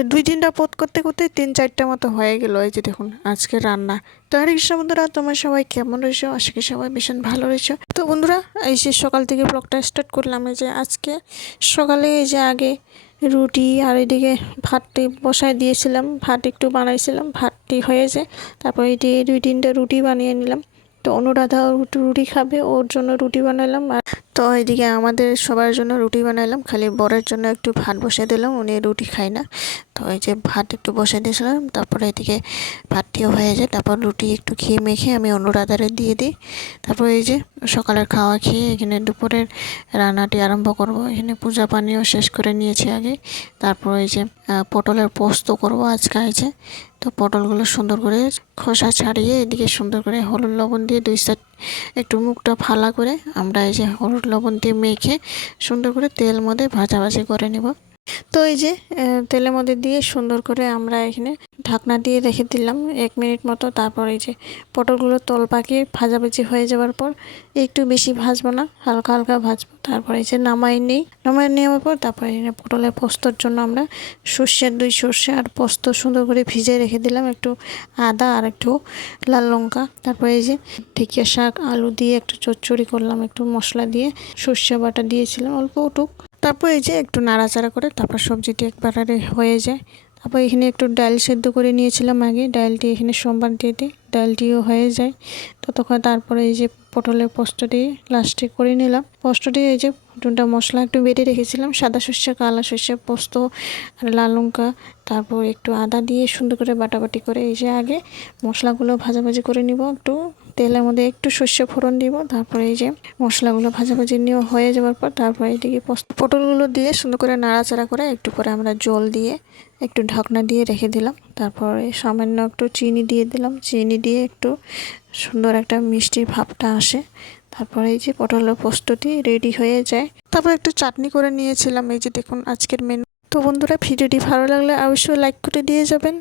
তো 2-3টা পদ করতে করতে 3-4টা মতো হয়ে গেল। এই যে দেখুন আজকে রান্না। তো হরে কৃষ্ণ বন্ধুরা, তোমরা সবাই কেমন রয়েছো? আশা করি সবাই ভীষণ ভালো রয়েছো। তো বন্ধুরা, এই যে সকাল থেকে ব্লগটা স্টার্ট করলাম। এই যে আজকে সকালে এই যে আগে রুটি আর এদিকে ভাতটি বসায় দিয়েছিলাম, ভাত একটু বানাইছিলাম, ভাতটি হয়েছে। তারপর এটি 2-3টা রুটি বানিয়ে নিলাম। তো অনুরাধা রুটি খাবে, ওর জন্য রুটি বানালাম। আর তো এদিকে আমাদের সবার জন্য রুটি বানালাম, খালি বরের জন্য একটু ভাত বসিয়ে দিলাম, উনি রুটি খায় না। তো এই যে ভাত একটু বসিয়ে দিয়েছিলাম, তারপরে এদিকে ভাতটিও হয়ে যায়। তারপর রুটি একটু খেয়ে মেখে আমি অনুরাধারে দিয়ে দিই। তারপর এই যে সকালের খাওয়া খেয়ে এখানে দুপুরের রান্নাটি আরম্ভ করব। এখানে পূজা পানিও শেষ করে নিয়েছি আগে। তারপর এই যে পটলের পোস্ত করব আজকে। আছে তো পটলগুলো সুন্দর করে খোসা ছাড়িয়ে এদিকে সুন্দর করে হলুদ লবণ দিয়ে 2 সাইড একটু মুখটা ফালা করে আমরা এই যে হলুদ লবণ দিয়ে মেখে সুন্দর করে তেল মধ্যে ভাজাভাজি করে নেব। তো এই যে তেলের মধ্যে দিয়ে সুন্দর করে আমরা এখানে ঢাকনা দিয়ে রেখে দিলাম 1 মিনিট মতো। তারপর এই যে পটলগুলো তল পাকিয়ে ভাজাভাজি হয়ে যাওয়ার পর একটু বেশি ভাজবো না, হালকা হালকা ভাজবো। তারপর এই যে নামাই নেওয়ার পর তারপর এখানে পটলের পোস্তর জন্য আমরা সর্ষে আর পোস্ত সুন্দর করে ভিজিয়ে রেখে দিলাম, একটু আদা আর একটু লাল লঙ্কা। তারপর এই যে ঢেঁকিয়া শাক আলু দিয়ে একটু চচ্চড়ি করলাম, একটু মশলা দিয়ে সর্ষে বাটা দিয়েছিলাম অল্প টুক। তারপর এই যে একটু নাড়াচাড়া করে তারপর সবজিটি একবারে হয়ে যায়। তারপর এখানে একটু ডাল সেদ্ধ করে নিয়েছিলাম আগে, ডালটি এখানে সোমবার দিয়ে দিই, ডালটিও হয়ে যায় ততক্ষণ। তারপরে এই যে পটলের পোস্তটি লাস্টে করে নিলাম। পোস্তটি এই যে দুটা মশলা একটু বেটে রেখেছিলাম, সাদা সর্ষে, কালা সর্ষে, পোস্ত আর লাল লঙ্কা, তারপর একটু আদা দিয়ে সুন্দর করে বাটাবাটি করে এই যে আগে মশলাগুলো ভাজাভাজি করে নিব। একটু তেলের মধ্যে একটু সর্ষে ফোড়ন দিব। তারপরে এই যে মশলাগুলো ভাজাভাজি নেওয়া হয়ে যাওয়ার পর তারপরে এদিকে পটলগুলো দিয়ে সুন্দর করে নাড়াচাড়া করে একটু পরে আমরা জল দিয়ে একটু ঢাকনা দিয়ে রেখে দিলাম। তারপরে সামান্য একটু চিনি দিয়ে দিলাম, চিনি দিয়ে একটু সুন্দর একটা মিষ্টির ভাবটা আসে। তারপরে এই যে পটলের পোস্তটি রেডি হয়ে যায়। তারপর একটু চাটনি করে নিয়েছিলাম। এই যে দেখুন আজকের মেনু। তো বন্ধুরা, ভিডিওটি ভালো লাগলে অবশ্যই লাইক করে দিয়ে যাবেন।